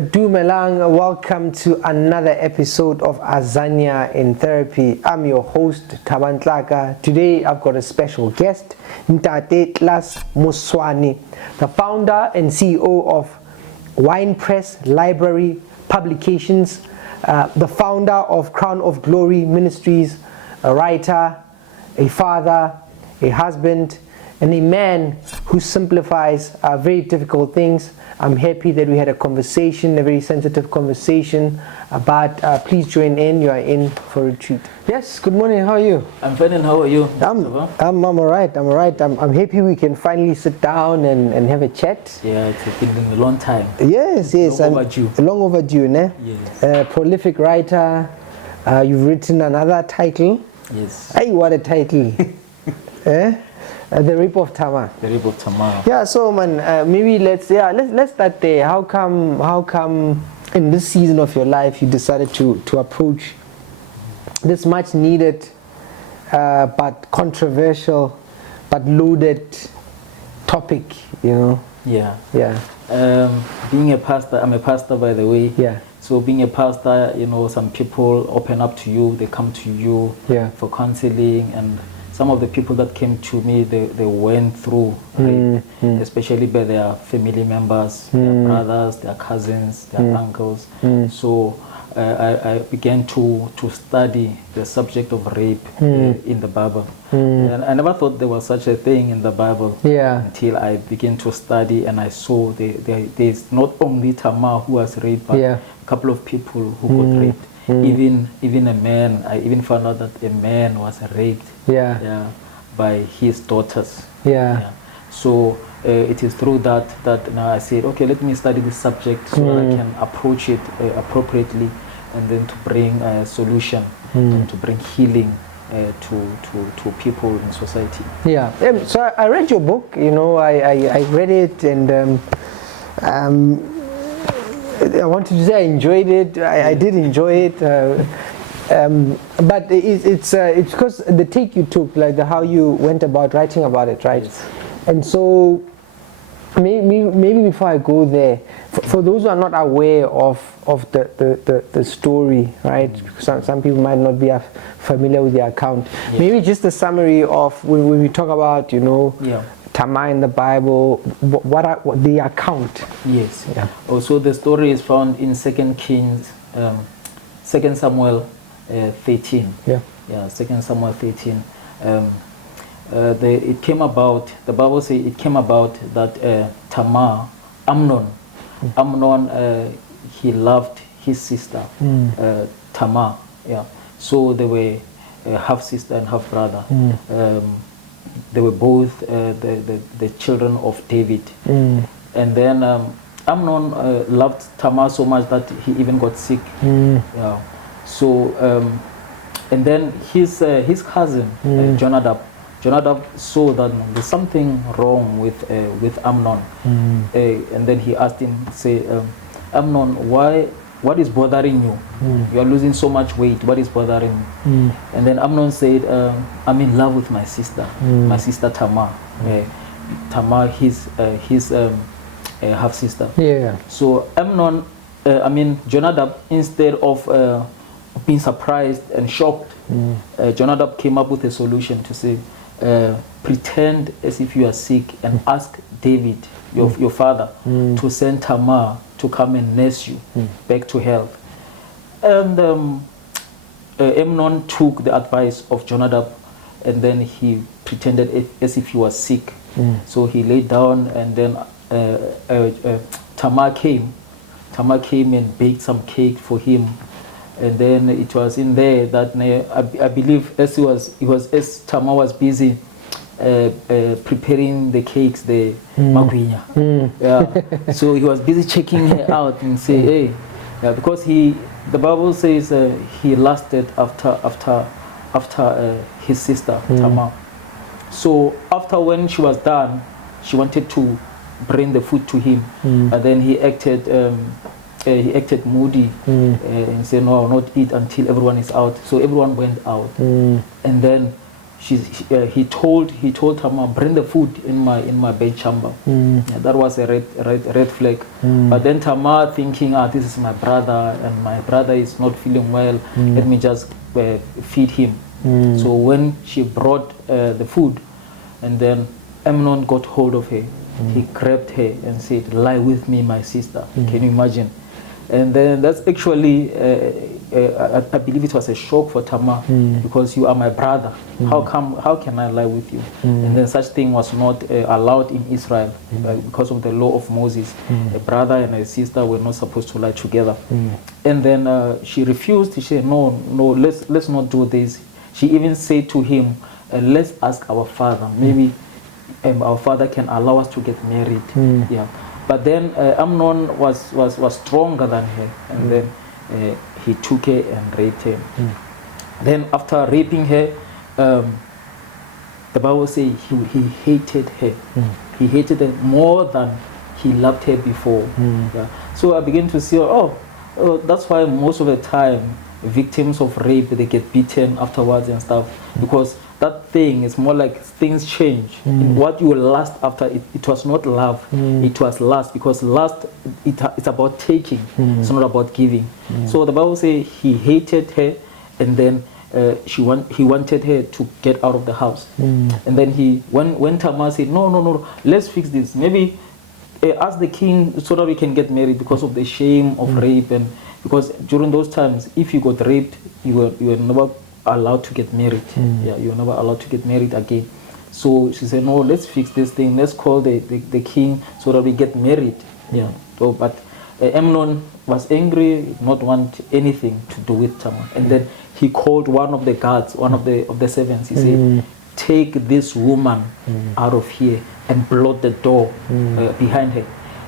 Dumelang, welcome to another episode of Azania In Therapy. I'm your host, Tlaka. Today I've got a special guest, Klaas Moswane, the founder and CEO of Wine Press Library Publications, the founder of Crown of Glory Ministries, a writer, a father, a husband, and a man who simplifies very difficult things. I'm happy that we had a conversation, a very sensitive conversation, but please join in. You are in for a treat. Yes, good morning. How are you? I'm fine, and how are you? I'm all right. I'm happy we can finally sit down and have a chat. Yeah, it's been a long time. Yes. Long overdue, ne? Yes. Prolific writer. You've written another title. Yes. Hey, what a title. The Rip of Tamar. The Rip of Tamar. Yeah, so man, maybe let's start there. How come in this season of your life you decided to approach this much needed but controversial but loaded topic, you know? Yeah. Being a pastor, I'm a pastor, by the way. Yeah. So being a pastor, you know, some people open up to you, they come to you for counseling, and some of the people that came to me, they went through, right? Especially by their family members, their brothers, their cousins, their uncles. So I began to study the subject of rape in the Bible. And I never thought there was such a thing in the Bible until I began to study, and I saw there's not only Tamar who was raped, but a couple of people who got raped. Even a man, I even found out that a man was raped by his daughters. So it is through that now I said, okay, let me study this subject so that I can approach it appropriately, and then to bring a solution and to bring healing to people in society. So I read your book, you know, I read it, and I wanted to say I enjoyed it. I did enjoy it, but it's because the take you took, like how you went about writing about it, right? Yes. And so maybe before I go there, for those who are not aware of the story, right? Some people might not be familiar with the account. Maybe just a summary of when we talk about, you know, Tamar in the Bible, what the account? Yes. Also, the story is found in 2 Samuel 13. 2 Samuel 13. It came about. The Bible says it came about that Amnon, he loved his sister Tamar. So they were half sister and half brother. They were both the children of David. And then Amnon loved Tamar so much that he even got sick. So and then his cousin Jonadab saw that there's something wrong with Amnon. And then he asked him, say, Amnon, what is bothering you? You are losing so much weight. What is bothering you? And then Amnon said, I'm in love with my sister Tamar. Tamar, his half sister. So Amnon, Jonadab, instead of being surprised and shocked, Jonadab came up with a solution to say, pretend as if you are sick and ask David, your father, to send Tamar to come and nurse you back to health. And Amnon took the advice of Jonadab, and then he pretended as if he was sick. So he lay down, and then Tamar came and baked some cake for him. And then it was in there that I believe as Tamar was busy preparing the cakes, the magwinya. So he was busy checking her out and say, hey, because the Bible says he lusted after his sister Tamar. So after when she was done, she wanted to bring the food to him, and then he acted moody and said, no, I will not eat until everyone is out. So everyone went out. And then he told Tamar, bring the food in my bed chamber. That was a red flag. But then Tamar thinking, this is my brother, and my brother is not feeling well. Let me just feed him. So when she brought the food, and then Amnon got hold of her, he grabbed her and said, lie with me, my sister. Can you imagine? And then that's actually, I believe it was a shock for Tamar, because you are my brother. How can I lie with you? And then such thing was not allowed in Israel because of the law of Moses. A brother and a sister were not supposed to lie together. And then she refused. She said, no, let's not do this. She even said to him, let's ask our father. Maybe our father can allow us to get married. Yeah. But then Amnon was stronger than her, and then he took her and raped her. Then after raping her, the Bible says he hated her. He hated her more than he loved her before. Yeah. So I began to see, that's why most of the time victims of rape, they get beaten afterwards and stuff, because that thing is more like things change. What you last after, it was not love, it was lust, because lust, it's about taking, it's not about giving. So the Bible says he hated her, and then he wanted her to get out of the house. And then when Tamar said, no, let's fix this, maybe ask the king so that we can get married, because of the shame of rape. And because during those times, if you got raped, you were never allowed to get married. Yeah, you were never allowed to get married again. So she said, no, let's fix this thing, let's call the king so that we get married. Yeah. So, but Amnon was angry, not want anything to do with Tamar. And then he called one of the guards, one of the servants. He said, take this woman out of here and block the door behind her.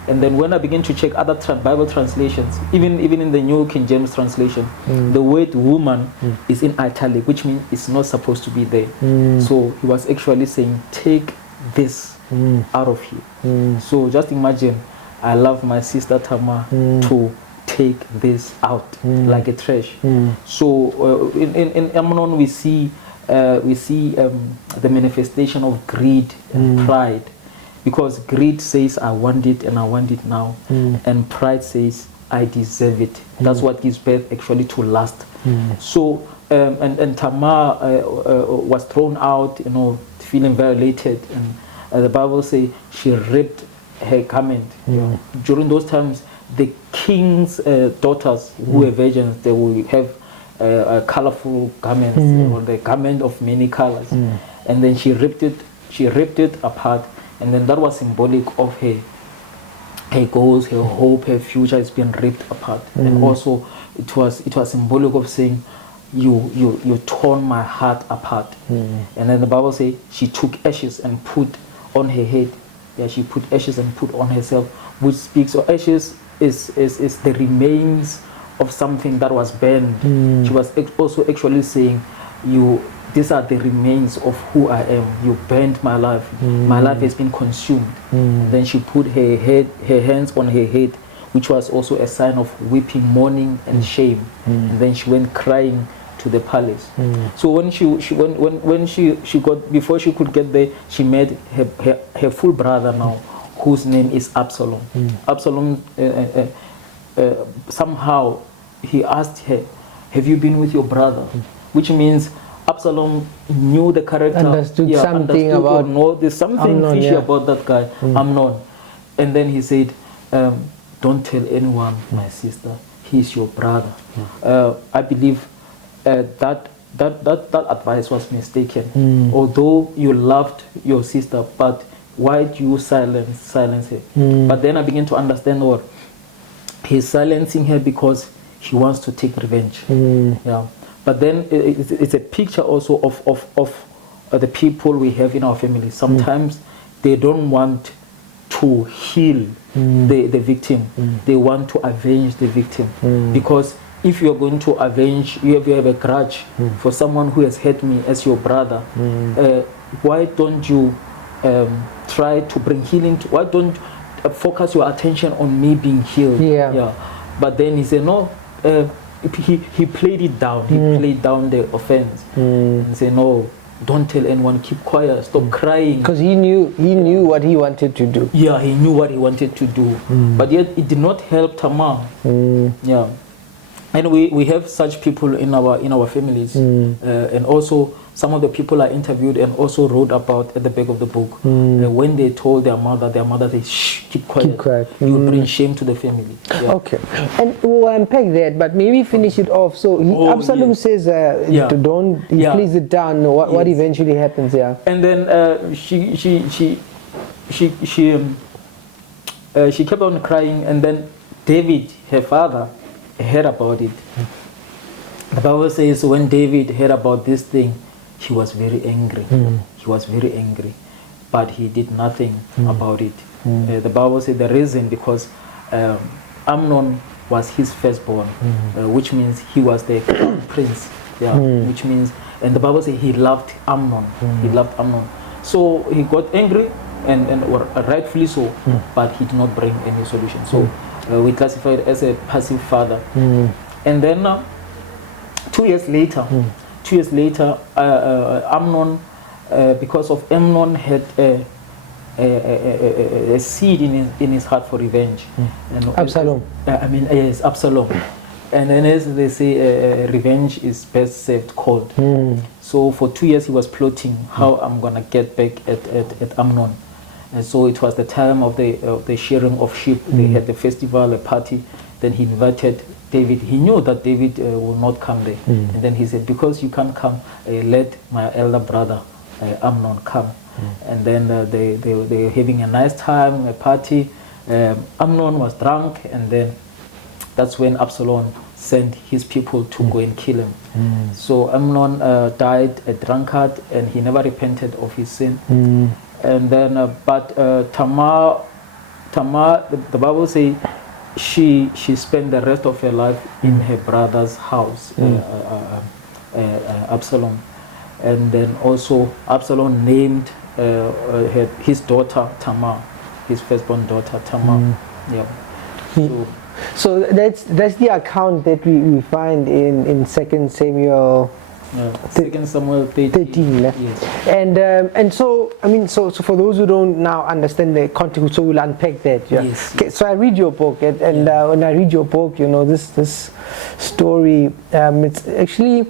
And then when I begin to check other Bible translations, even in the New King James translation, the word woman is in italic, which means it's not supposed to be there. So he was actually saying, take this out of here. So just imagine, I love my sister Tamar to take this out like a trash. So in Amnon we see the manifestation of greed and pride. Because greed says, I want it and I want it now. And pride says, I deserve it. That's what gives birth actually to lust. So, and Tamar was thrown out, feeling violated. And the Bible says she ripped her garment. During those times, the king's daughters who were virgins, they will have colorful garments, or the garment of many colors. And then she ripped it apart. And then that was symbolic of her goals, her hope, her future is being ripped apart. And also it was symbolic of saying, you torn my heart apart. And then the Bible says she took ashes and put on her head. Yeah, she put ashes and put on herself, which speaks of ashes is the remains of something that was burned. She was also actually saying, these are the remains of who I am. You burned my life. My life has been consumed. Then she put her hands on her head, which was also a sign of weeping, mourning, and shame. And then she went crying to the palace. So when she got, before she could get there, she met her full brother now, whose name is Absalom. Absalom somehow he asked her, "Have you been with your brother?" Which means Absalom knew the character, understood something about, no, there's something Amnon, fishy about that guy, Amnon. And then he said, don't tell anyone, my sister, he's your brother. I believe that advice was mistaken. Although you loved your sister, but why do you silence her? But then I begin to understand what he's silencing her because he wants to take revenge. Yeah. But then it's a picture also of the people we have in our family. Sometimes they don't want to heal the victim. They want to avenge the victim. Because if you're going to avenge, you have a grudge for someone who has hurt me as your brother, why don't you try to bring healing? Why don't focus your attention on me being healed? Yeah. But then he said, no, he played it down. He played down the offense and said, no, don't tell anyone, keep quiet, stop crying. Because he knew what he wanted to do. Yeah, he knew what he wanted to do. But yet it did not help Tamar. Yeah. And we have such people in our families. And also some of the people I interviewed and also wrote about at the back of the book. When they told their mother said, shh, keep quiet. Keep quiet. You bring shame to the family. Yeah. Okay. And we'll unpack that, but maybe finish it off. So Absalom says, don't, please it down. What eventually happens, And then she kept on crying, and then David, her father, heard about it. The Bible says when David heard about this thing, he was very angry. He was very angry, but he did nothing about it. The Bible says the reason because Amnon was his firstborn, which means he was the crown prince. Yeah, which means, and the Bible says he loved Amnon. He loved Amnon. So he got angry, and rightfully so, but he did not bring any solution. So we classify it as a passive father. And then 2 years later, Amnon, because of Amnon had a seed in his heart for revenge. And Absalom. Yes, Absalom. And then as they say, revenge is best served cold. So for 2 years he was plotting how I'm gonna get back at Amnon. And so it was the time of the shearing of sheep. They had the festival, a party. Then he invited David. He knew that David will not come there. And then he said, because you can't come, let my elder brother Amnon come. And then they were having a nice time, a party. Amnon was drunk, and then that's when Absalom sent his people to go and kill him. So Amnon died a drunkard, and he never repented of his sin. And then, Tamar, the Bible says she spent the rest of her life in her brother's house, Absalom. And then also Absalom named his daughter Tamar, his firstborn daughter Tamar. So that's the account that we find in 2 Samuel. 2 Samuel 13. Yes. And so so for those who don't now understand the context, so we'll unpack that. Yes. Okay, so I read your book, and when I read your book, this story, it's actually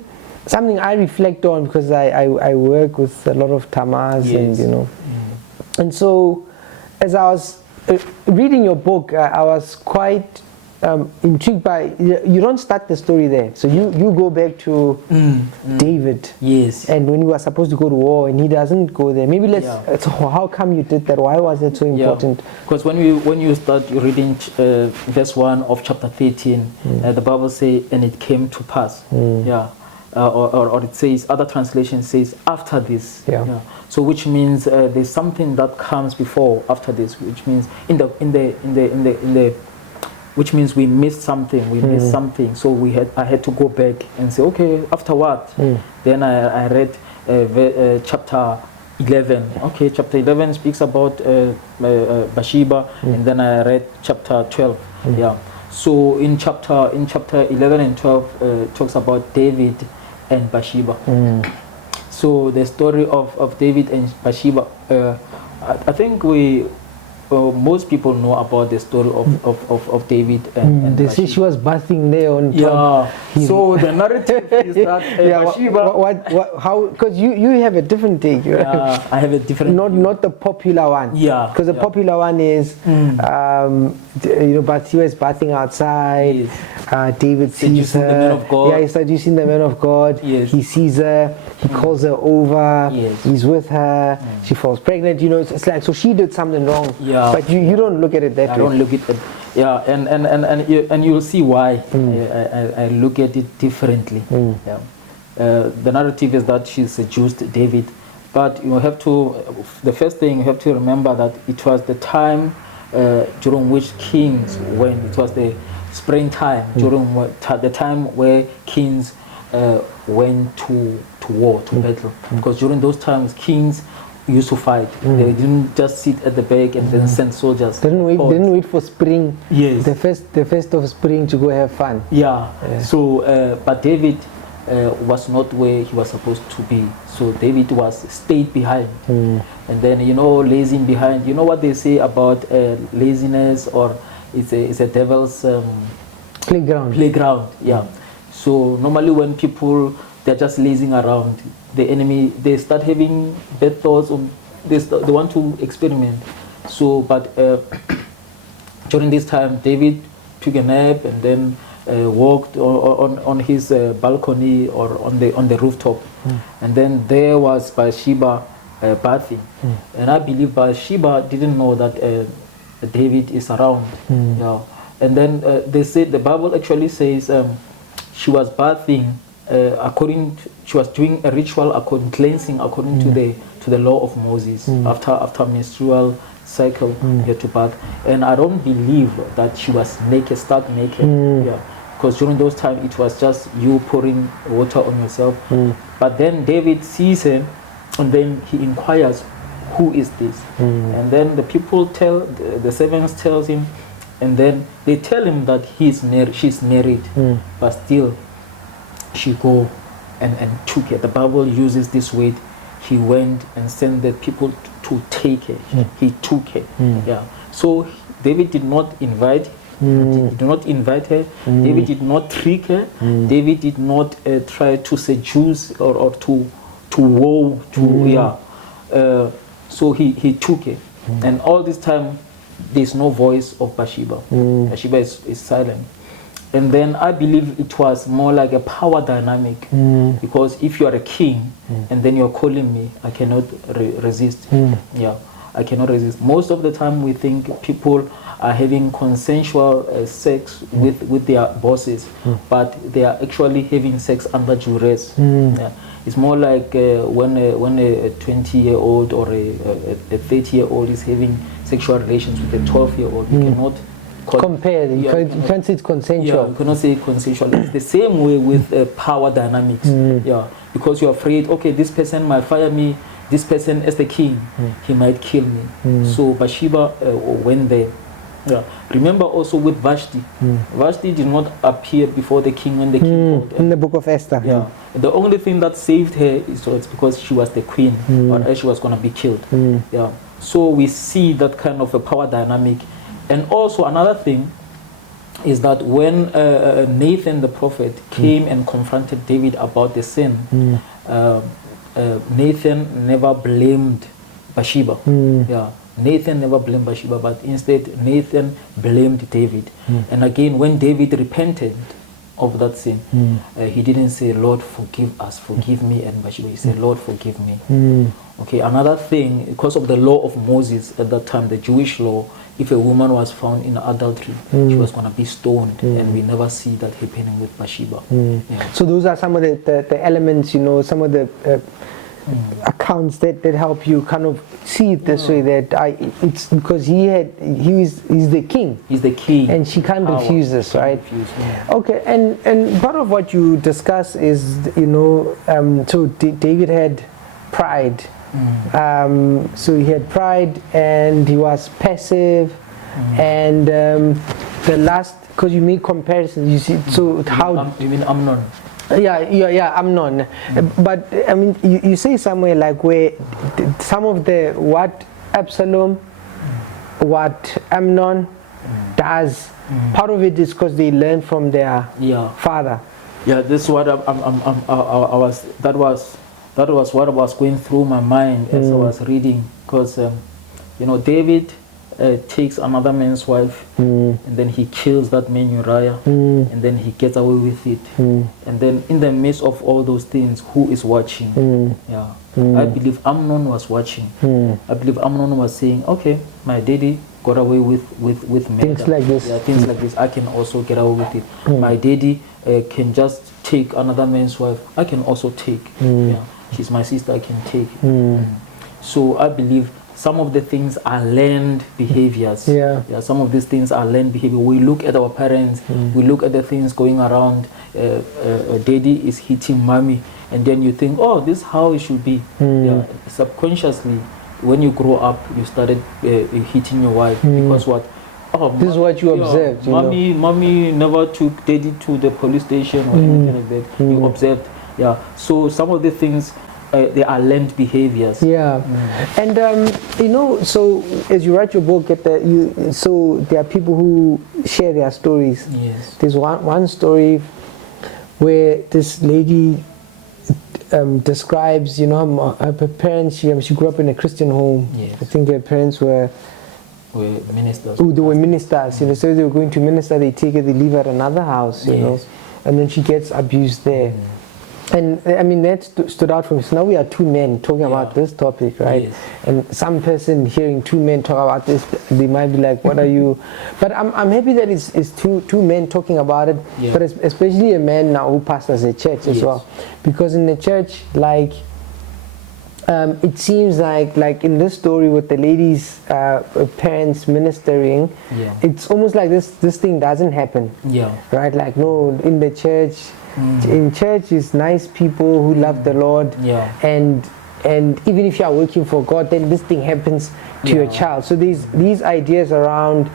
something I reflect on because I work with a lot of Tamars, and and so as I was reading your book, I was quite intrigued by, you don't start the story there, so you go back to David, and when you were supposed to go to war and he doesn't go there. Maybe so how come you did that? Why was it so important? Because when you start reading verse 1 of chapter 13, the Bible says, and it came to pass. Or it says, other translation says after this. So which means there's something that comes before after this, which means which means we missed something. So I had to go back and say, okay, after what? Then I read chapter 11. Okay, chapter 11 speaks about Bathsheba, and then I read chapter 12. So in chapter 11 and 12 talks about David and Bathsheba. So the story of David and Bathsheba, I think most people know about the story of David and they say she was bathing there on top. So the narrative is that Bathsheba. How? Because you have a different take. Right? I have a different. Not the popular one. Because the popular one is, Bathsheba is bathing outside. David sees her. The man of God. He's seducing the man of God. He sees her. He calls her over. He's with her. She falls pregnant. It's like, so she did something wrong. But you don't look at it that way. I don't look at it. And you'll see why I look at it differently. The narrative is that she seduced David, but the first thing you have to remember that it was the time during which kings went. It was the springtime, during the time where kings went to war, to battle. Because during those times, kings used to fight. They didn't just sit at the back and then send soldiers. Didn't wait for spring. The first of spring to go have fun. So but David was not where he was supposed to be. So David stayed behind. And then, lazing behind. You know what they say about laziness, or it's a devil's playground. Yeah. So normally when people, they're just lazing around, the enemy, they start having bad thoughts, or they want to experiment. So, but during this time, David took a nap and then walked on his balcony or on the rooftop, and then there was Bathsheba bathing, and I believe Bathsheba didn't know that David is around. Yeah. And then they said, the Bible actually says she was bathing she was doing a ritual cleansing according to the law of Moses. After menstrual cycle, you had to bath. And I don't believe that she was naked, stark naked. Yeah, because during those times it was just you pouring water on yourself. But then David sees her, and then he inquires, who is this? And then the people the servants tells him, and then they tell him that she's married, but still she go and took it. The Bible uses this word, he went and sent the people to take her. He took her. Yeah. So David did not invite her. David did not trick her. David did not try to seduce or to woe to so he took her. And all this time there's no voice of Bathsheba. Bathsheba is silent. And then I believe it was more like a power dynamic, because if you are a king and then you're calling me, I cannot resist. Yeah, I cannot resist. Most of the time we think people are having consensual sex with their bosses, but they are actually having sex under duress. Yeah. It's more like when a 20-year-old or a 30-year-old is having sexual relations with a 12-year-old. You cannot compare. You can't say it's consensual. Yeah, you cannot say consensual. It's the same way with power dynamics. Yeah, because you're afraid, okay, this person might fire me, this person as the king, he might kill me. So Bathsheba went there. Yeah. Remember also with Vashti. Vashti did not appear before the king when the king called her. In the book of Esther. Yeah. The only thing that saved her is because she was the queen, or else she was going to be killed. Yeah. So we see that kind of a power dynamic. And also another thing is that when Nathan the prophet came and confronted David about the sin, Nathan never blamed Bathsheba. Yeah. Nathan never blamed Bathsheba, but instead Nathan blamed David. And again, when David repented of that sin, he didn't say, Lord, forgive us, forgive me and Bathsheba. He said, Lord, forgive me. Okay, another thing, because of the law of Moses at that time, the Jewish law, if a woman was found in adultery, she was going to be stoned, and we never see that happening with Bathsheba. Yeah. So those are some of the elements, some of the accounts that help you kind of see it this way, that it's because he's the king. He's the king. And she can't refuse this, right? Okay, and part of what you discuss is, so David had pride. So he had pride and he was passive, and the last, because you make comparisons, you see, so how you mean Amnon? Yeah, Amnon. But I mean, you say somewhere like where some of what Absalom, what Amnon does, part of it is because they learn from their father. Yeah, this is what that was what was going through my mind as I was reading, because David takes another man's wife, and then he kills that man Uriah, and then he gets away with it. And then in the midst of all those things, who is watching? Yeah, I believe Amnon was watching. I believe Amnon was saying, okay, my daddy got away with murder. Things like this. Yeah, things like this. I can also get away with it. My daddy can just take another man's wife. I can also take. Yeah, she's my sister. I can take. So I believe some of the things are learned behaviors. Yeah, some of these things are learned behavior. We look at our parents, we look at the things going around. Daddy is hitting mommy, and then you think, oh, this is how it should be. Yeah, subconsciously, when you grow up, you started hitting your wife, because what? This is what you observed. Mommy never took daddy to the police station or anything like that. You observed. Yeah. So some of the things, they are learned behaviors. Yeah. And so as you write your book, so there are people who share their stories. Yes. There's one story where this lady describes, her parents. She grew up in a Christian home. Yes. I think her parents were ministers. Oh, they were ministers. So they were going to minister. They take her, they leave her at another house. Yes. And then she gets abused there. And I mean that stood out for me. So now we are two men talking about this topic, right? Yes. And some person hearing two men talk about this, they might be like, "What are you?" But I'm happy that it's two men talking about it. Yeah. But especially a man now who pastors a church as well, because in the church, like, it seems like in this story with the lady's parents ministering, it's almost like this thing doesn't happen. Yeah. Right? Like, no, in the church. In church is nice people who love the Lord, and even if you are working for God, then this thing happens to your child. So these ideas around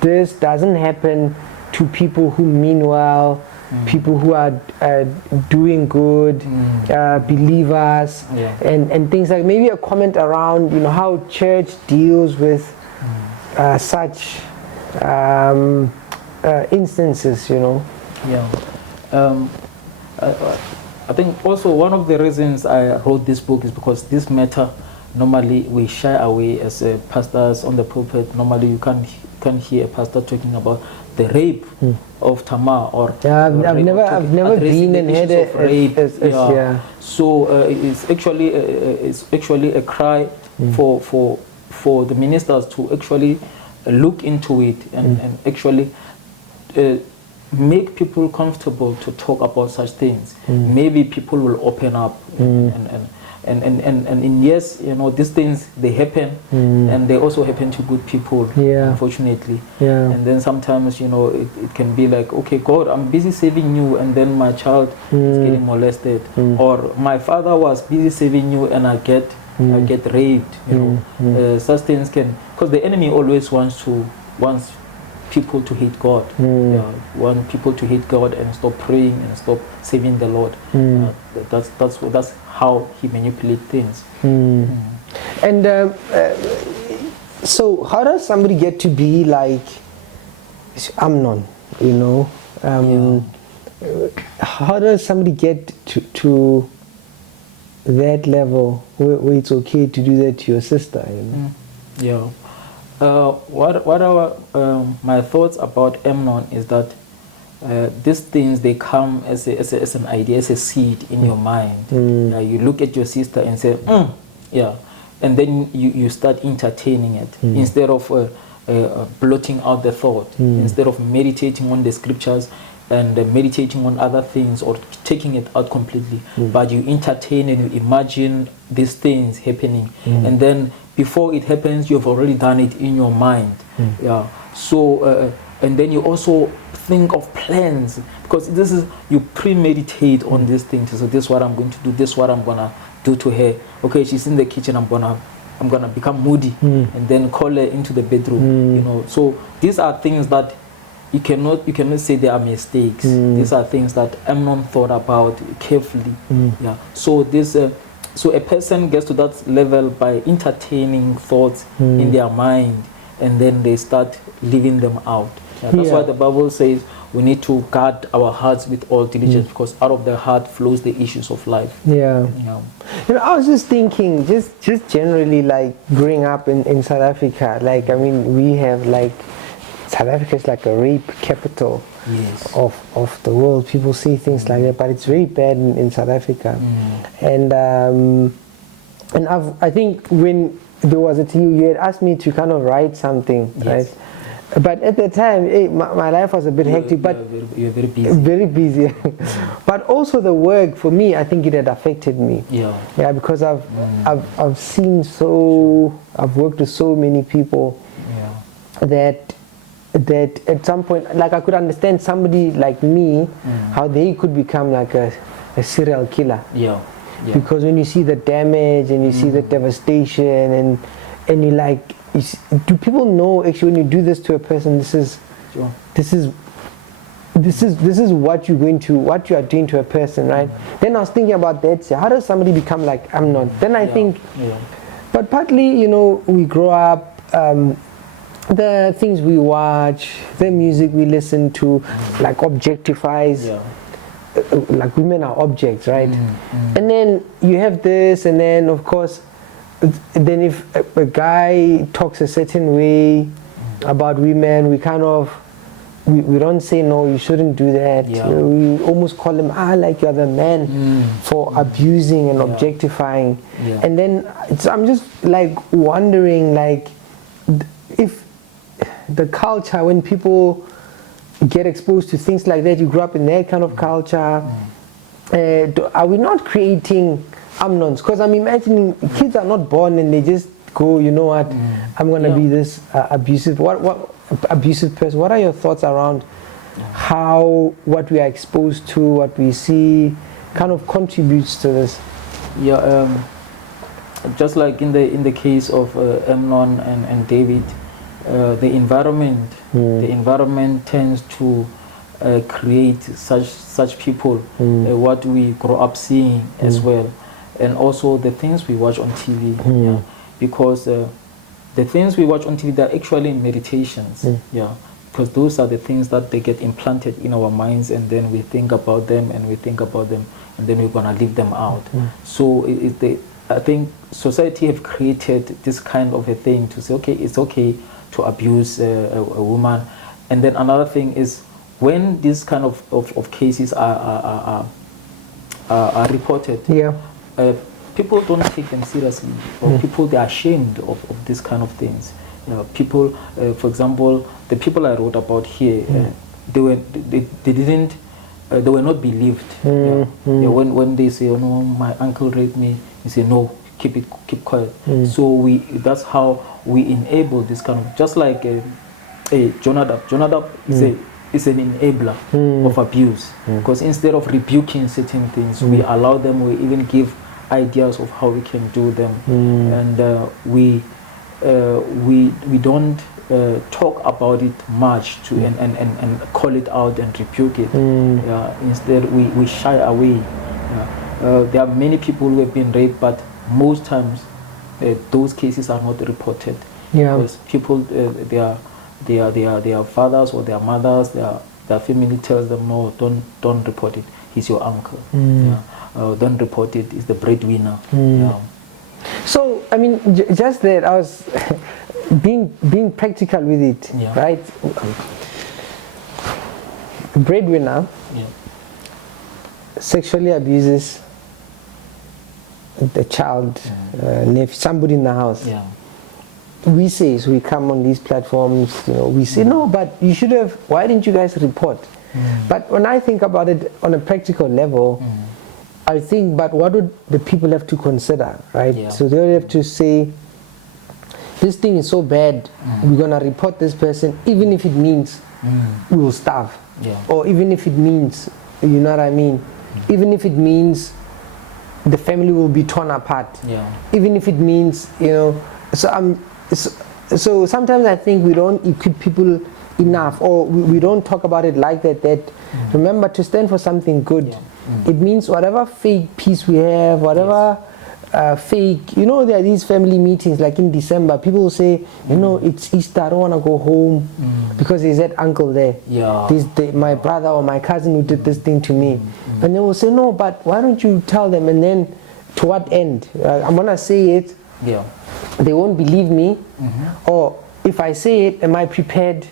this doesn't happen to people who mean well, people who are doing good, believers, and things like maybe a comment around how church deals with such instances. I think also one of the reasons I wrote this book is because this matter, normally we shy away as pastors on the pulpit. Normally you can't hear a pastor talking about the rape of Tamar or I've never been and heard of rape. So it's actually a cry for the ministers to actually look into it and actually make people comfortable to talk about such things. Maybe people will open up and yes, these things, they happen, and they also happen to good people, unfortunately. And then sometimes it can be like, okay, God, I'm busy saving you, and then my child is getting molested, or my father was busy saving you and I get raped. Such things can, because the enemy always wants people to hate God. Want people to hate God and stop praying and stop saving the Lord. That's how he manipulates things. And so how does somebody get to be like Amnon? How does somebody get to that level where it's okay to do that to your sister? What are my thoughts about Amnon is that these things, they come as an idea, as a seed in your mind. You look at your sister and say, and then you start entertaining it instead of blotting out the thought, instead of meditating on the scriptures and meditating on other things or taking it out completely. But you entertain and you imagine these things happening, and then before it happens, you've already done it in your mind. So and then you also think of plans, because this is, you premeditate on these things. So this is what I'm going to do, this is what I'm gonna do to her. Okay, she's in the kitchen, I'm gonna become moody and then call her into the bedroom. So these are things that you cannot say they are mistakes. These are things that Amnon thought about carefully. So this so a person gets to that level by entertaining thoughts in their mind, and then they start living them out. That's why the Bible says we need to guard our hearts with all diligence, because out of the heart flows the issues of life. I was just thinking, just generally, like growing up in South Africa, like, I mean, we have like, South Africa is like a rape capital of the world. People say things like that, but it's very bad in South Africa. And I think when there was you had asked me to kind of write something, right? But at the time, my life was a bit hectic. But you're very busy. Very busy. But also the work, for me, I think it had affected me. Because I've seen I've worked with so many people that at some point, like, I could understand somebody like me, how they could become like a serial killer. Because when you see the damage and you see the devastation and you're like, do people know actually when you do this to a person, this is Sure. this is what you are doing to a person, right? Then I was thinking about that. So how does somebody become like Amnon? Then I think, but partly, we grow up, the things we watch, the music we listen to, like objectifies, like women are objects, right? And then you have this, and then of course, then if a guy talks a certain way about women, we kind of we don't say no, you shouldn't do that. We almost call them like you're the man for abusing and objectifying. And then I'm just like wondering, like, if the culture, when people get exposed to things like that, you grew up in that kind of culture, are we not creating Amnons? Because I'm imagining kids are not born and they just go, you know what, I'm gonna be this abusive. What abusive person? What are your thoughts around how what we are exposed to, what we see, kind of contributes to this? Just like in the case of Amnon and David, the environment tends to create such people, what we grow up seeing as well, and also the things we watch on TV. Because the things we watch on TV, they're actually meditations. Because those are the things that they get implanted in our minds, and then we think about them and then we're gonna leave them out. So I think society have created this kind of a thing to say, okay, it's okay to abuse a woman. And then another thing is, when these kind of cases are reported, people don't take them seriously, or people, they're ashamed of these kind of things. People, for example, the people I wrote about here, they were not believed. When they say, oh no, my uncle raped me, you say no, keep quiet. So that's how we enable this kind of, just like Jonadab is an enabler of abuse, because instead of rebuking certain things, we allow them, we even give ideas of how we can do them, and we don't talk about it much and call it out and rebuke it. Instead, we shy away. There are many people who have been raped, but most times those cases are not reported, because people, their fathers or their mothers, their family tells them, no, don't report it. He's your uncle. Don't report it. He's the breadwinner. So I mean, just that I was being practical with it, right? Breadwinner sexually abuses the child, somebody in the house. We say, so we come on these platforms, we say, no, but you should have, why didn't you guys report? But when I think about it on a practical level, I think, but what would the people have to consider, right? So they would have to say, this thing is so bad, we're going to report this person, even if it means we will starve. Or even if it means, you know what I mean? Even if it means the family will be torn apart. Even if it means, so sometimes I think we don't equip people enough, or we don't talk about it like that. Remember, to stand for something good, it means whatever fake peace we have, whatever fake, there are these family meetings like in December, people will say, it's Easter, I don't want to go home because there's that uncle there, my brother or my cousin who did this thing to me. And they will say, no, but why don't you tell them? And then to what end? I'm going to say it, they won't believe me, or if I say it, am I prepared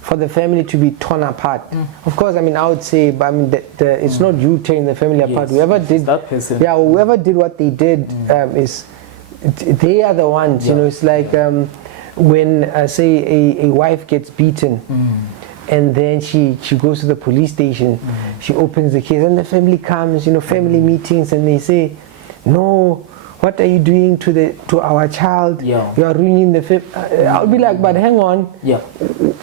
for the family to be torn apart? Of course, I would say, but it's not you tearing the family apart. Whoever did that person. Whoever did what they did they are the ones. It's like when say a wife gets beaten, and then she goes to the police station, she opens the case, and the family comes, family meetings, and they say, no, what are you doing to our child? You are ruining the family. I'll be like, but hang on.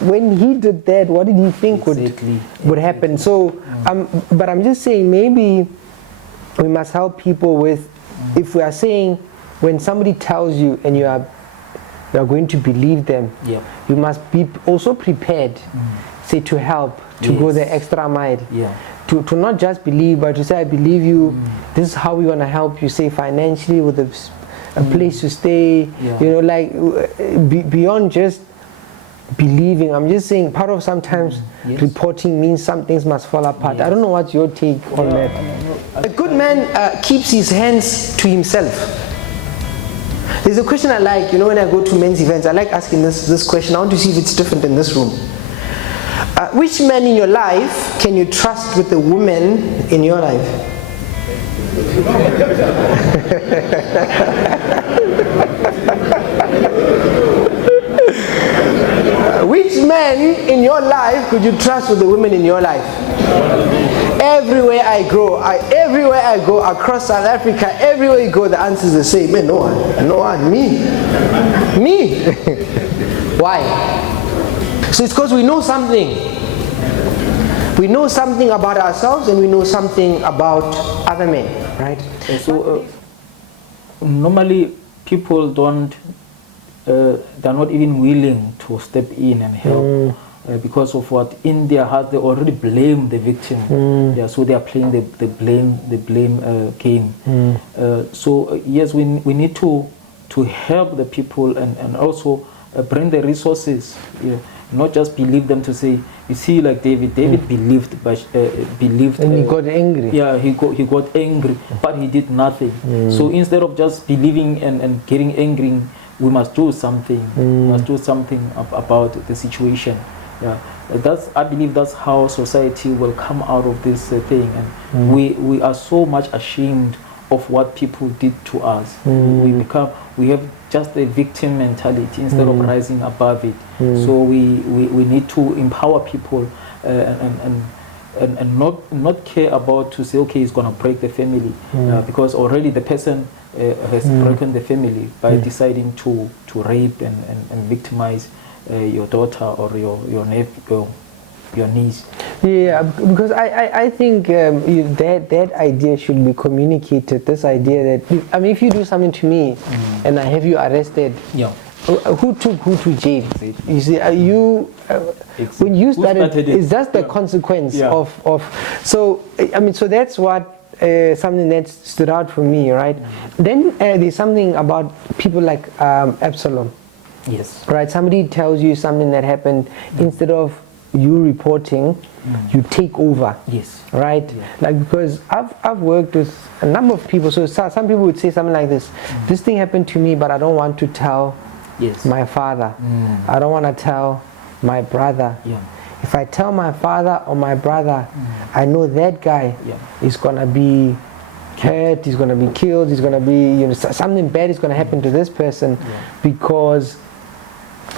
When he did that, what did he think would happen? So, but I'm just saying, maybe we must help people with, if we are saying, when somebody tells you and you are you are going to believe them. Yeah. You must be also prepared, say, to help, to go the extra mile. Yeah. To not just believe, but to say, I believe you, this is how we're going to help you, say, financially, with a place to stay, you know, like, beyond just believing. I'm just saying, part of sometimes reporting means some things must fall apart. I don't know what's your take on that. A good man keeps his hands to himself. There's a question I like, you know, when I go to men's events, I like asking this question. I want to see if it's different in this room. Which man in your life can you trust with the woman in your life? Which man in your life could you trust with the women in your life? Everywhere I go across South Africa, everywhere you go, the answer is the same. Man, no one, me. Why? So it's because we know something. We know something about ourselves, and we know something about other men, right? So normally people don't. They're not even willing to step in and help because of what in their heart they already blame the victim. Yeah, so they are playing the blame game. So yes, we need to help the people and also bring the resources. Yeah, not just believe them to say. You see, like David believed, but believed. And he got angry. Yeah, he got angry, but he did nothing. So instead of just believing and getting angry, we must do something. We must do something about the situation. Yeah, I believe that's how society will come out of this thing. And we are so much ashamed of what people did to us. We have just a victim mentality instead of rising above it. So we need to empower people and not care about to say, okay, it's gonna break the family because already the person has broken the family by deciding to rape and victimize your daughter or your nephew, your niece. Yeah, because I think that idea should be communicated. This idea that, I mean, if you do something to me and I have you arrested, who took who to jail? You see, when you started, it's just the consequence of. So I mean, so that's what. Something that stood out for me, right? Then there's something about people like Absalom. Yes. Right? Somebody tells you something that happened, instead of you reporting, you take over. Yes. Right? Yeah. Like, because I've worked with a number of people. So some people would say something like this: this thing happened to me, but I don't want to tell my father. I don't want to tell my brother. Yeah. If I tell my father or my brother, I know that guy is gonna be hurt, he's gonna be killed, he's gonna be, you know, something bad is gonna happen to this person because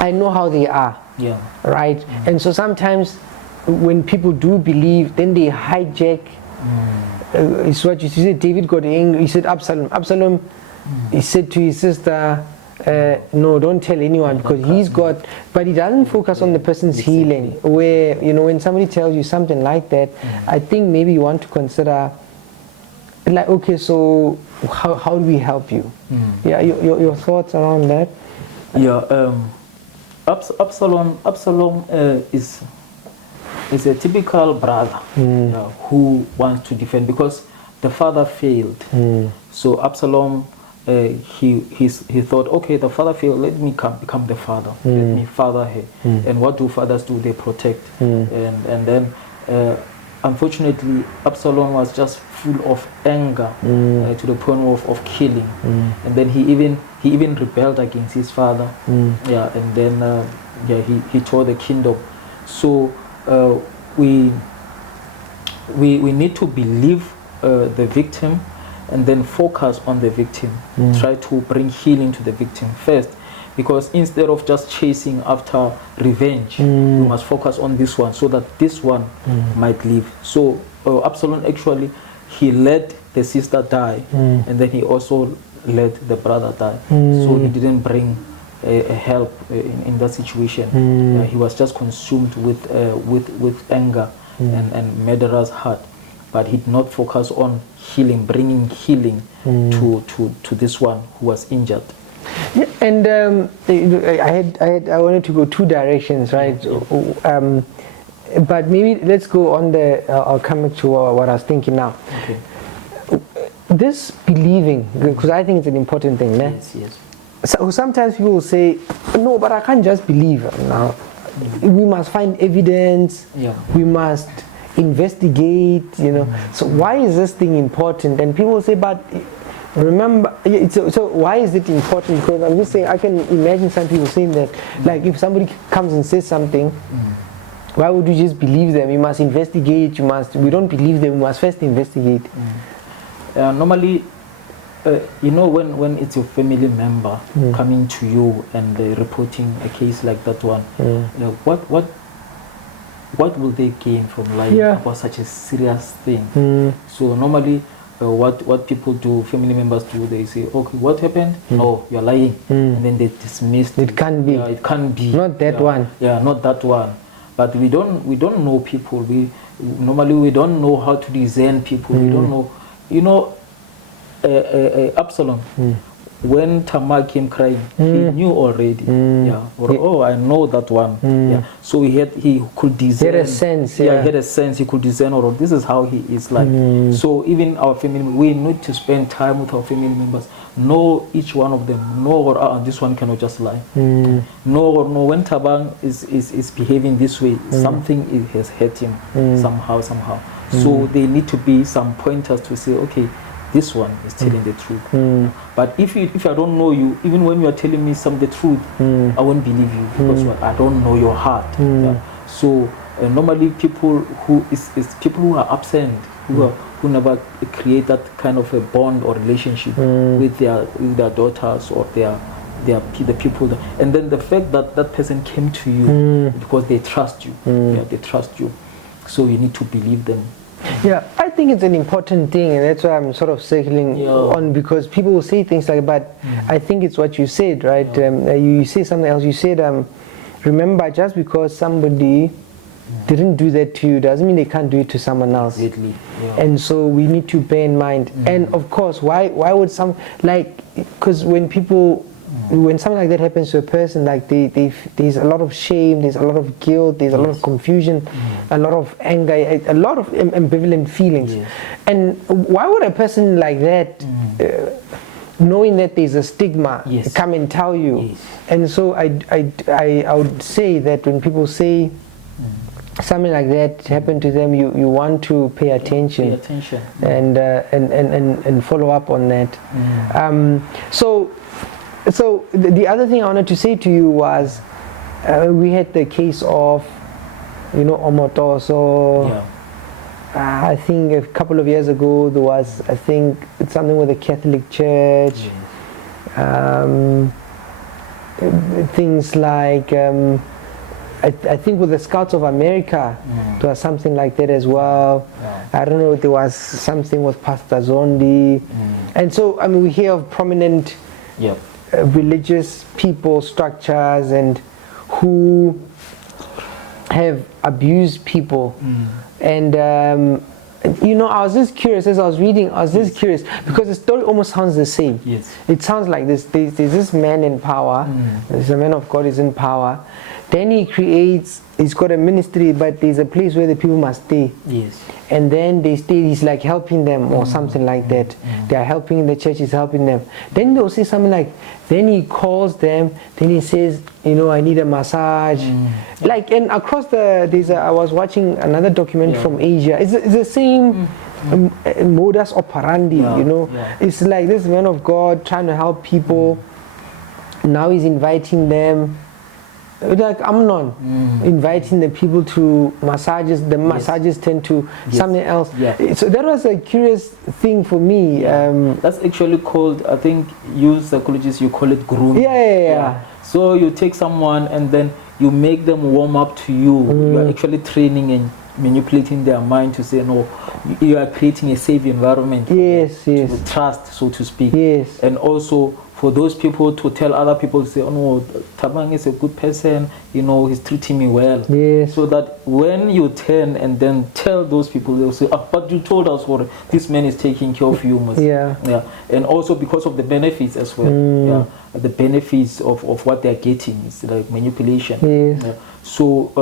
I know how they are. Yeah. Right? And so sometimes when people do believe, then they hijack. It's what you said. David got angry. He said, Absalom, he said to his sister, no, don't tell anyone, because he's got, but he doesn't focus on the person's healing. Where, you know, when somebody tells you something like that, I think maybe you want to consider, like, okay, so how do we help you? Yeah, your thoughts around that? Yeah, Absalom is a typical brother who wants to defend because the father failed. So Absalom. He thought, okay, the father failed, let me become the father, let me father her. And what do fathers do? They protect. And then unfortunately Absalom was just full of anger to the point of killing. And then he even rebelled against his father. Yeah, and then he tore the kingdom. So we need to believe the victim and then focus on the victim. Try to bring healing to the victim first, because instead of just chasing after revenge, you must focus on this one so that this one might live. So Absalom actually, he let the sister die, and then he also let the brother die. So he didn't bring a help in that situation. He was just consumed with anger and murderer's heart. But he did not focus on healing, bringing healing to this one who was injured. Yeah, and I wanted to go two directions, right? But maybe let's go on I'll come back to what I was thinking now. Okay. This believing, because I think it's an important thing, né? Yes. So sometimes people will say, no, but I can't just believe. Now, we must find evidence. Yeah. We must investigate. So why is this thing important? And people will say, but remember, so why is it important? Because I'm just saying, I can imagine some people saying that, like if somebody comes and says something, why would you just believe them? You must investigate. We don't believe them. We must first investigate. Normally, when it's your family member coming to you and reporting a case like that one, what will they gain from lying about such a serious thing? So normally, what people do, family members do, they say, okay, what happened? No, you're lying, and then they dismiss it. Can't be. Yeah, it can't be. Not that one. Yeah, not that one. But we don't know people. We don't know how to discern people. We don't know. Absalom, when Tamar came crying, he knew already. Oh, I know that one. So he could discern. He had a sense. He had a sense. He could discern. Or this is how he is like. So even our family, we need to spend time with our family members. Know each one of them. Know this one cannot just lie. Know when Thabang is behaving this way, something has hurt him somehow. So there need to be some pointers to say, okay, this one is telling the truth. But if I don't know you, even when you are telling me the truth, I won't believe you because I don't know your heart. So normally people who are absent, who never create that kind of a bond or relationship with their daughters or the people, and then the fact that that person came to you because they trust you, they trust you, so you need to believe them. Yeah, I think it's an important thing, and that's why I'm sort of circling on, because people will say things like, but I think it's what you said, right? You say something else. You said, remember, just because somebody didn't do that to you doesn't mean they can't do it to someone else. Exactly. And so we need to bear in mind. And of course, why would because when something like that happens to a person, like there's a lot of shame, there's a lot of guilt, there's a lot of confusion, a lot of anger, a lot of ambivalent feelings. And why would a person like that, knowing that there's a stigma, come and tell you? And so I would say that when people say something like that happened to them, you want to pay attention, and follow up on that. So the other thing I wanted to say to you was, we had the case of, Omotoso. I think a couple of years ago there was, I think, something with the Catholic Church. Things like, I think with the Scouts of America, there was something like that as well. I don't know, there was something with Pastor Zondi. And so, we hear of prominent religious people, structures, and who have abused people. And I was just curious as I was reading. Because the story almost sounds the same. It sounds like this. There's this man in power. There's a man of God is in power. Then he's got a ministry, but there's a place where the people must stay. And then they stay, he's like helping them or something like that. They are helping, the church is helping them. Then they'll say something like, then he calls them, then he says, I need a massage. And across I was watching another documentary from Asia. It's the same modus operandi, It's like this man of God trying to help people. Now he's inviting them. Like Amnon, inviting the people to massages. The massages tend to something else. So that was a curious thing for me. That's actually called, I think, you psychologists, you call it grooming. So you take someone and then you make them warm up to you. You are actually training and manipulating their mind to say, no, you are creating a safe environment. To trust, so to speak. And also for those people to tell other people, say, oh no, Thabang is a good person, he's treating me well. Yes. So that when you turn and then tell those people, they'll say, but you told us what this man is taking care of you. Yeah. And also because of the benefits as well. Yeah. The benefits of what they're getting is like manipulation. Yes. Yeah. So,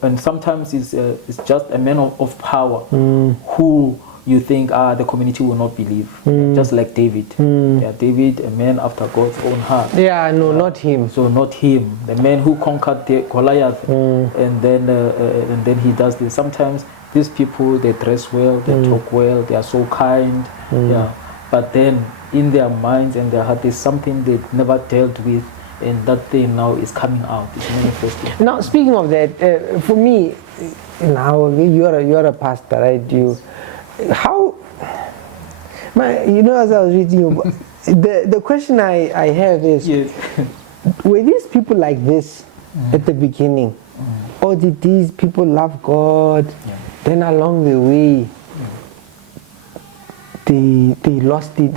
and sometimes it's just a man of power who you think the community will not believe, just like David. Yeah, David, a man after God's own heart. Yeah, no, not him. So not him, the man who conquered the Goliath, and then he does this. Sometimes these people, they dress well, they talk well, they are so kind, yeah. But then in their minds and their heart, there's something they never dealt with, and that thing now is coming out, it's manifesting. Now, speaking of that, for me, now you're a pastor, right? How, as I was reading you, the question I have is, yes. Were these people like this at the beginning? Or did these people love God? Then along the way, they lost it?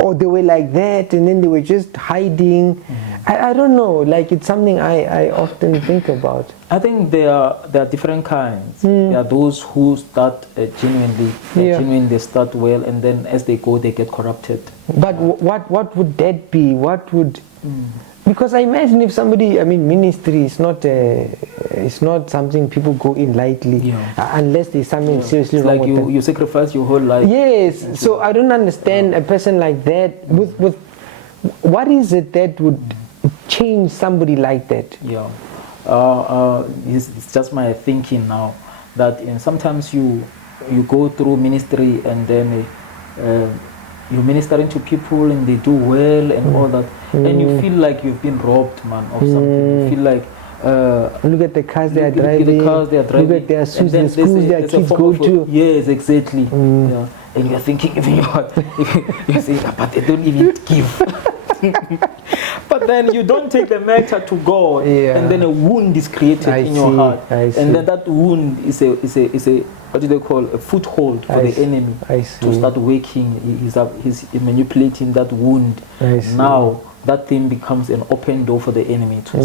Or they were like that and then they were just hiding? I don't know, like it's something I often think about. I think there are different kinds. There are those who start genuinely start well, and then as they go, they get corrupted. But what would that be? What would... Because I imagine if somebody, ministry is not something people go in lightly, unless there's something seriously wrong with them. You sacrifice your whole life. Yes, so I don't understand a person like that. With what is it that would change somebody like that? Yeah, it's just my thinking now that sometimes you go through ministry and then you're ministering to people and they do well and all that, and you feel like you've been robbed, man, of something. You feel like look at the cars they are driving. Look at their shoes, the schools their kids go to. Yes, exactly. Yeah. And you're thinking, even you say, but they don't even give. But then you don't take the matter to God, and then a wound is created in your heart, and then that wound is a what do they call, a foothold for the enemy to start working. He's manipulating that wound. Now that thing becomes an open door for the enemy to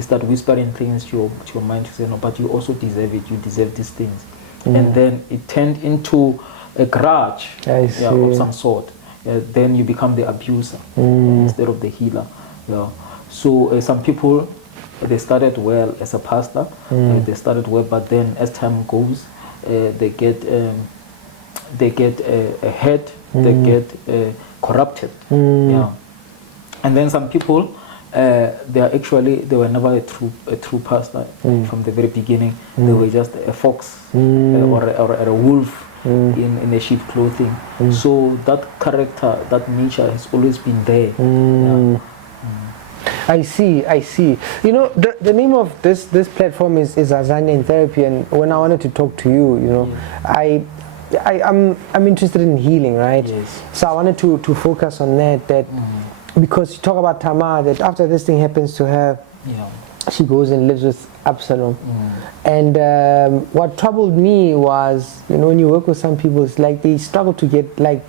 start whispering things to your mind to say, no, but you also deserve it. You deserve these things, and then it turned into a grudge of some sort. Then you become the abuser instead of the healer. So some people, they started well as a pastor. They started well, but then as time goes, they get ahead. They get corrupted. And then some people, they were never a true pastor from the very beginning. They were just a fox or a wolf in a sheep clothing. So that character, that nature has always been there. I see. The name of this platform is Azania In Therapy, and when I wanted to talk to you, I'm interested in healing, right? Yes. So I wanted to focus on that because you talk about Tamar, that after this thing happens to her, she goes and lives with Absalom. And what troubled me was, when you work with some people, it's like they struggle to get, like,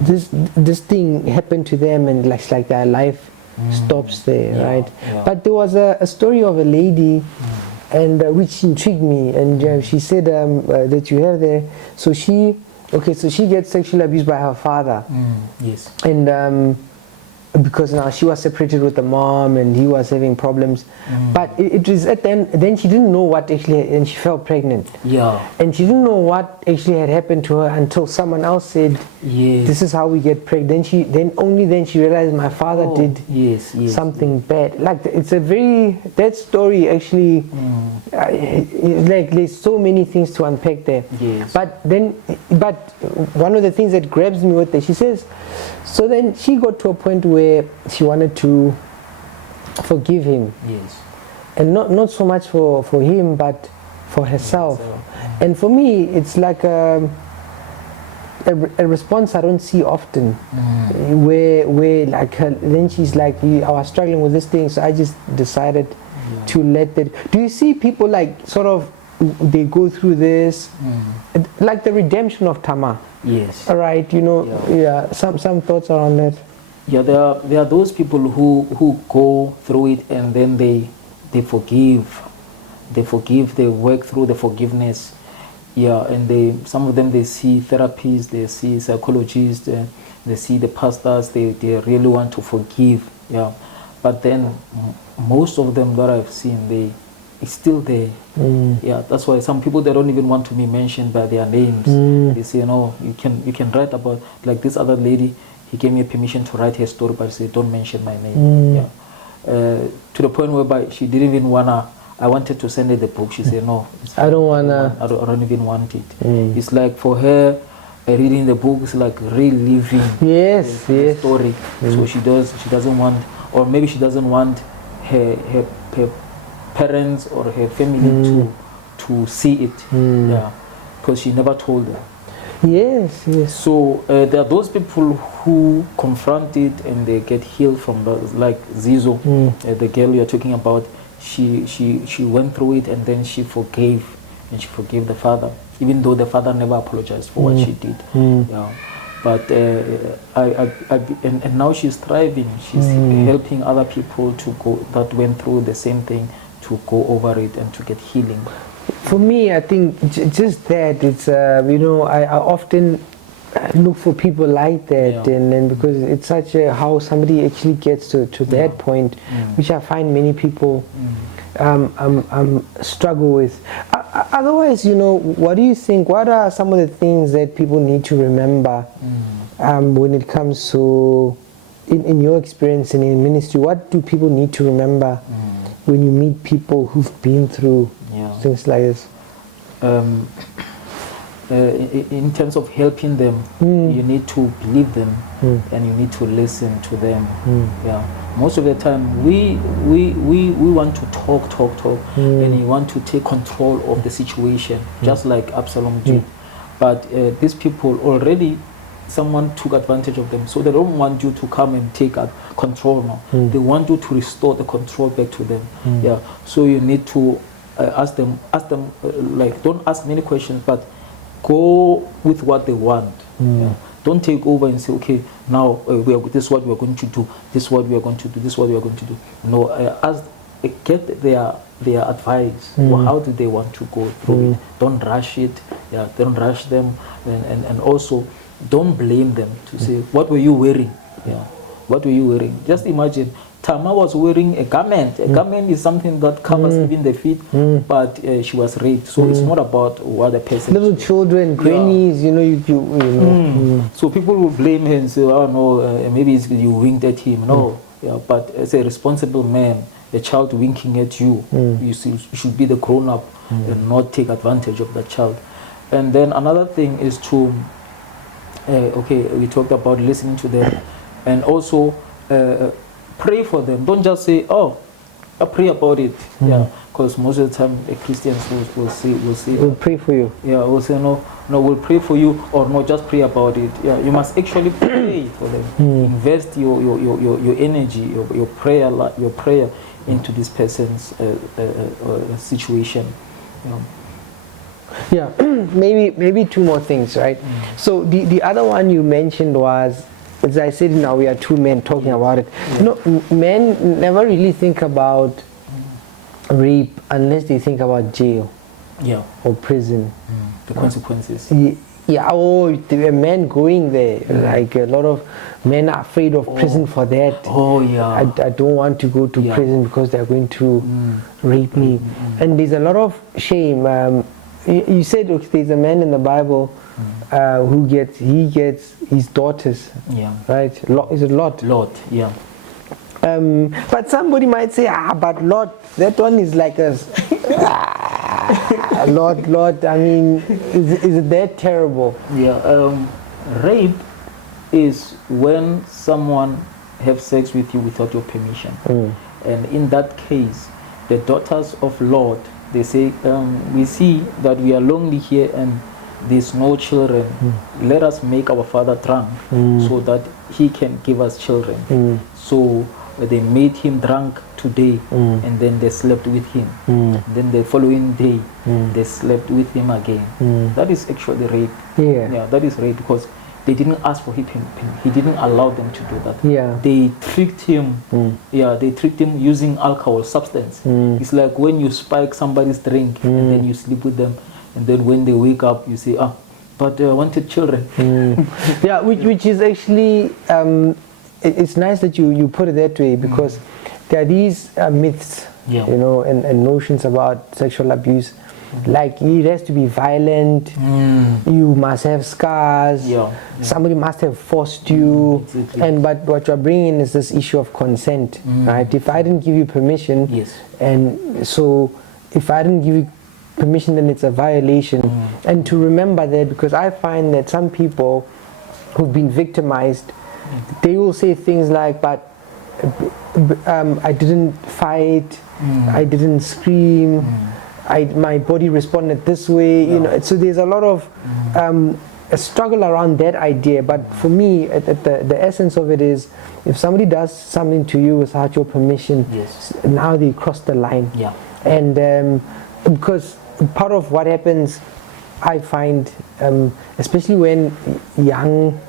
this thing happened to them, and it's like their life stops there, right? But there was a story of a lady, and which intrigued me, and she said that you have there. So she gets sexually abused by her father. Yes. And because now she was separated with the mom and he was having problems, but it was at the end, then she didn't know what actually, and she fell pregnant, and she didn't know what actually had happened to her until someone else said, this is how we get pregnant. Then she realized my father did something bad. Like, it's a very, that story actually, like, there's so many things to unpack there. But one of the things that grabs me with it, she says, so then she got to a point where she wanted to forgive him. And not so much for him, but for herself. And for me, it's like a response I don't see often, where like then she's like, I was struggling with this thing, so I just decided to let that. Do you see people like sort of, they go through this, like the redemption of Tamar? Yes. All right, some thoughts around that. Yeah, there are those people who go through it and then they forgive. They forgive, they work through the forgiveness. Yeah, and some of them, they see therapists, they see psychologists, they see the pastors, they really want to forgive. Yeah, but then most of them that I've seen, it's still there. Yeah, that's why some people, they don't even want to be mentioned by their names. They say, no, you can write about, like this other lady, he gave me permission to write her story, but she said, don't mention my name. Yeah, to the point whereby she didn't even wanna. I wanted to send her the book. She said, no, I don't wanna. I don't even want it. It's like for her, reading the book is like reliving the story. So she doesn't want, or maybe she doesn't want her parents or her family to see it. Yeah, because she never told them. Yes. So there are those people who confront it and they get healed from those, like Zizo, the girl you're talking about. She went through it and then she forgave the father, even though the father never apologized for what she did. Yeah. But and now she's thriving. She's helping other people that went through the same thing to go over it and to get healing. For me, I think just that it's I often look for people like that, and because it's such how somebody actually gets to that point, which I find many people struggle with. Otherwise, what do you think? What are some of the things that people need to remember when it comes to, in your experience and in ministry? What do people need to remember when you meet people who've been through things like this? In terms of helping them, you need to believe them and you need to listen to them. Yeah, most of the time we want to talk and you want to take control of the situation, just like Absalom did. But these people already, someone took advantage of them, so they don't want you to come and take control now. They want you to restore the control back to them. Yeah, so you need to ask them like, don't ask many questions, but go with what they want. Yeah. Don't take over and say, okay, now this is what we are going to do, this is what we are going to do, this is what we are going to do. No, get their advice. How do they want to go through it? Don't rush it. Yeah, don't rush them, and also don't blame them to say, what were you wearing? Yeah, what were you wearing? Just imagine, Tamar was wearing a garment. A garment is something that covers even the feet, but she was raped. So it's not about what the person. Little children, grannies, So people will blame her and say, oh no, maybe it's you winked at him. No, yeah, but as a responsible man, a child winking at you, you should be the grown up and not take advantage of that child. And then another thing is to, we talked about listening to them, and also pray for them. Don't just say, oh, I pray about it. Yeah, because most of the time the Christians will say we'll pray for you. Yeah, we'll say no, we'll pray for you, or no, just pray about it. Yeah, you must actually pray for them. Invest your energy, your prayer into this person's situation. Yeah, maybe two more things, right? So the other one you mentioned was, as I said, now we are two men talking about it. Men never really think about rape unless they think about jail, or prison, the consequences. Yeah, the men going there, like a lot of men are afraid of prison for that. Oh yeah, I don't want to go to prison because they're going to rape me, and there's a lot of shame. You said there's a man in the Bible who gets his daughters. Yeah. Right. Is it Lot? Lot. Yeah. But somebody might say, but Lot, that one is like a Lot. I mean, is it that terrible? Yeah. Rape is when someone have sex with you without your permission, and in that case, the daughters of Lot, they say, we see that we are lonely here and there's no children. Let us make our father drunk so that he can give us children. So they made him drunk today, and then they slept with him. Then the following day, they slept with him again. That is actually rape. Yeah, that is rape, because they didn't ask for him. He didn't allow them to do that. Yeah. They tricked him. They tricked him using alcohol substance. It's like when you spike somebody's drink and then you sleep with them, and then when they wake up, you say, but I wanted children. Yeah, which is actually, it's nice that you put it that way, because there are these myths, you know, and notions about sexual abuse. Like, it has to be violent, you must have scars, somebody must have forced you, but what you're bringing is this issue of consent, right? If I didn't give you permission, and so if I didn't give you permission, then it's a violation. And to remember that, because I find that some people who've been victimized, they will say things like, but I didn't fight, I didn't scream, my body responded this way, you know. So there's a lot of a struggle around that idea. But for me, the essence of it is, if somebody does something to you without your permission, now they cross the line. And because part of what happens, I find, especially when young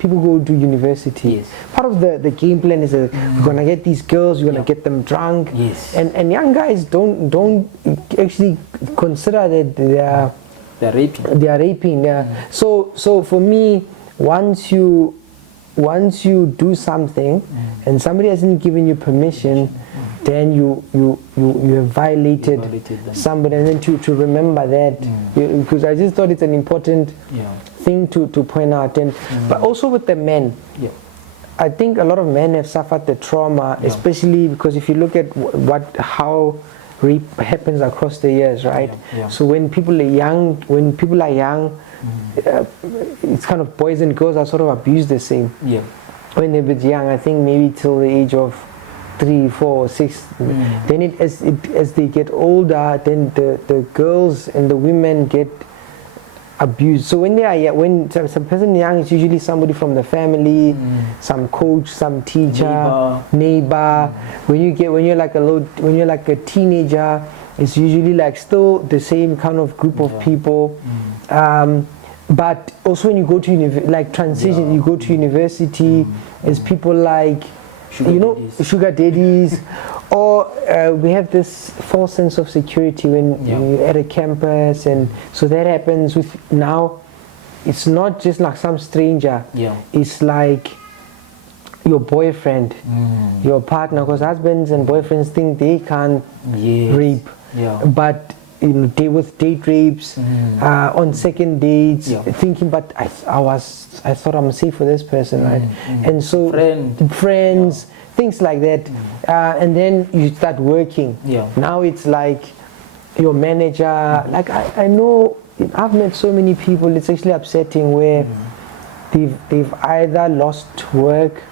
people go to university, part of the game plan is that we're gonna get these girls, we're gonna get them drunk, and young guys don't actually consider that they're raping. So for me, once you do something and somebody hasn't given you permission, then you have violated somebody, and then to remember that, because I just thought it's an important thing to point out. And but also with the men, I think a lot of men have suffered the trauma, especially because if you look at how rape happens across the years, right? So when people are young, it's kind of boys and girls are sort of abused the same. When they're a bit young, I think maybe till the age of 3, 4, 6. Then as they get older, then the girls and the women get abused. So when some person young, it's usually somebody from the family, some coach, some teacher, neighbor. When you're like a teenager, it's usually like still the same kind of group of people. But also when you go to you go to university, it's people like sugar daddies, or we have this false sense of security when you're at a campus, and so that happens with now. It's not just like some stranger. It's like your boyfriend, your partner, because husbands and boyfriends think they can't rape, but with date rapes, on second dates, thinking, but I thought I'm safe with this person, right? And so friends, things like that, and then you start working. Now it's like your manager. Like I know, I've met so many people. It's actually upsetting where they've either lost work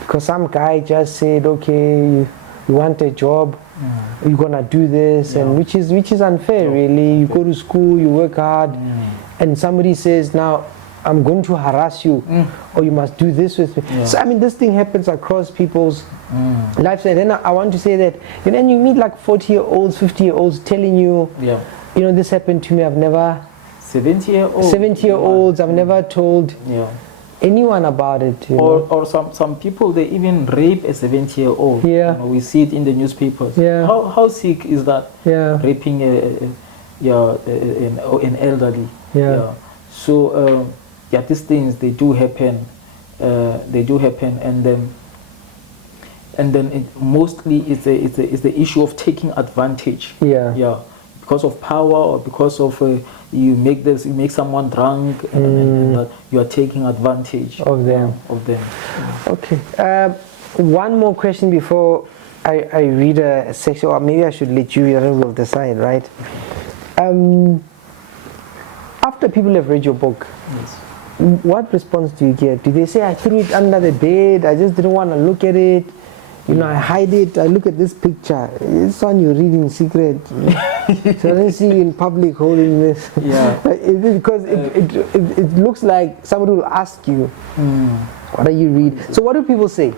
because some guy just said, okay, you want a job, you're gonna do this, and which is unfair, really. You go to school, you work hard, and somebody says, now I'm going to harass you, or you must do this with me. So I mean, this thing happens across people's lives. And then I want to say that, and you meet like 40-year-olds, 50-year-olds telling you, this happened to me. I've never 70-year-olds. I've never told anyone about it. Or some people, they even rape a 70-year-old. We see it in the newspapers. How sick is that? Raping an elderly. So these things, they do happen. And then mostly it's the issue of taking advantage. Because of power, or because of you make someone drunk, and you are taking advantage of them. Okay. One more question before I read a section, or maybe I should let you. We'll decide, right? After people have read your book, what response do you get? Do they say, I threw it under the bed, I just didn't want to look at it, I hide it, I look at this picture, this one you read in secret, so I don't see you in public holding this. Because it looks like somebody will ask you, what are you reading? So what do people say?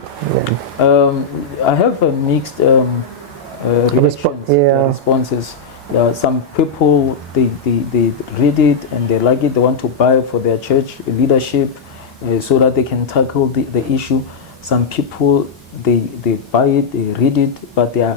I have a mixed responses. Some people, they read it and they like it, they want to buy it for their church leadership, so that they can tackle the issue. Some people, they buy it, they read it, but they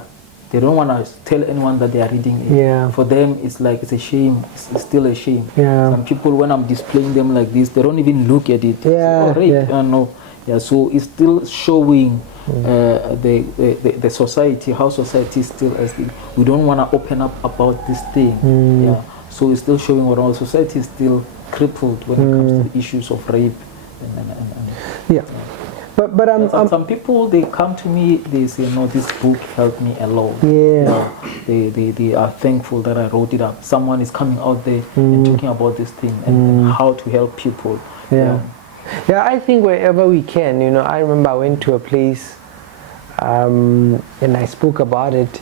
don't want to tell anyone that they are reading it. Yeah. For them, it's like it's a shame. It's still a shame. Yeah. Some people, when I'm displaying them like this, they don't even look at it. Yeah. Say, oh, rape. Yeah. No. Yeah. So it's still showing the society, how society still is. We don't want to open up about this thing. Yeah. So it's still showing what our society is still crippled when it comes to the issues of rape. Yeah. But some people, they come to me, they say, no, this book helped me a lot. Yeah. They are thankful that I wrote it up. Someone is coming out there and talking about this thing and how to help people. Yeah. Yeah, I think wherever we can, I remember I went to a place and I spoke about it,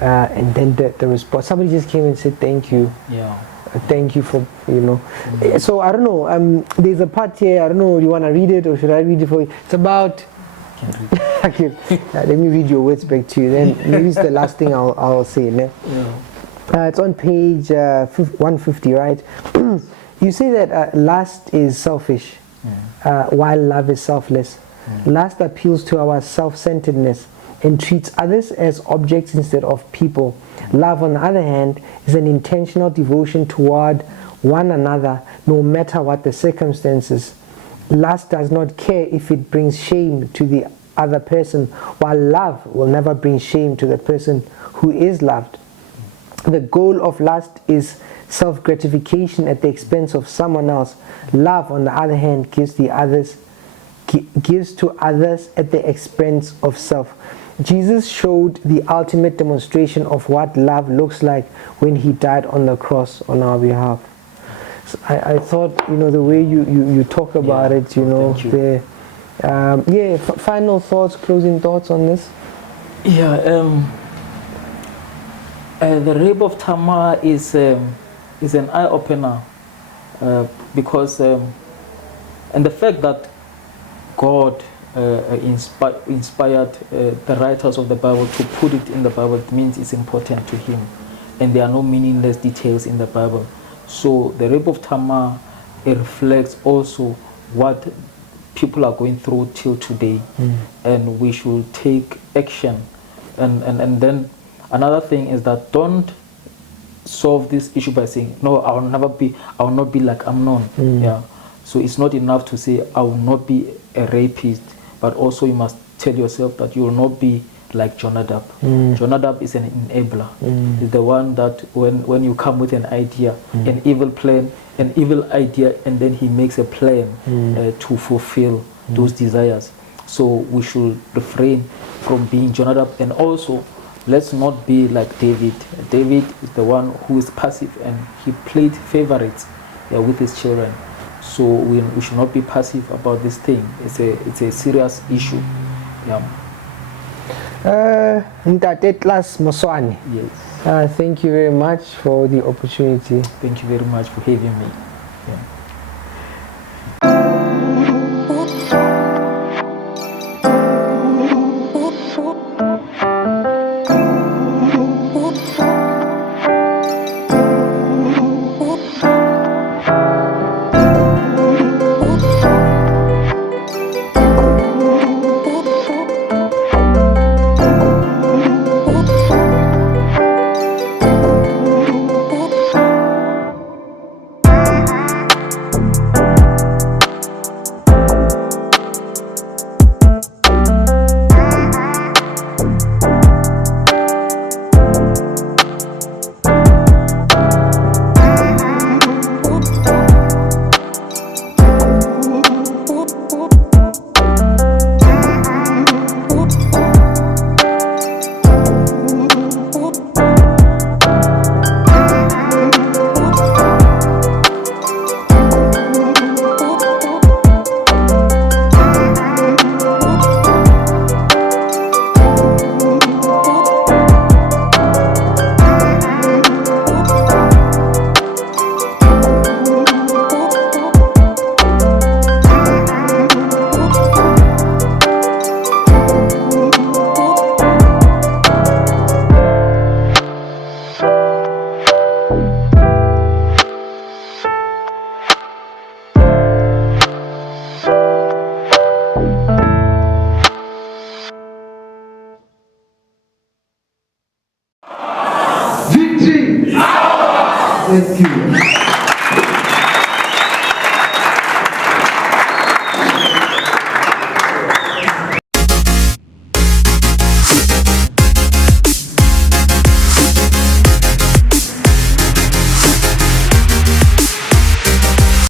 and then the response, somebody just came and said thank you. Yeah. Thank you for, So I don't know, there's a part here, I don't know, you want to read it or should I read it for you? It's about, let me read your words back to you, then maybe it's the last thing I'll say. Yeah. It's on page 150, right? You say that lust is selfish, while love is selfless. Lust appeals to our self-centeredness and treats others as objects instead of people. Love, on the other hand, is an intentional devotion toward one another, no matter what the circumstances. Lust does not care if it brings shame to the other person, while love will never bring shame to the person who is loved. The goal of lust is self-gratification at the expense of someone else. Love, on the other hand, gives to others at the expense of self. Jesus showed the ultimate demonstration of what love looks like when he died on the cross on our behalf. So I thought, the way you talk about it, final thoughts, closing thoughts on this? Yeah, the rape of Tamar is an eye-opener because, and the fact that God inspired the writers of the Bible to put it in the Bible means it's important to him, and there are no meaningless details in the Bible. So the rape of Tamar, it reflects also what people are going through till today, and we should take action. And then another thing is that don't solve this issue by saying, no, I will not be like Amnon. Yeah. So it's not enough to say I will not be a rapist, but also you must tell yourself that you will not be like Jonadab. Jonadab is an enabler. He's the one that when you come with an idea, an evil plan, an evil idea, and then he makes a plan to fulfill those desires. So we should refrain from being Jonadab, and also let's not be like David. David is the one who is passive, and he played favorites with his children. So we should not be passive about this thing. It's a serious issue. Yeah. Klaas Moswane. Yes. Thank you very much for the opportunity. Thank you very much for having me.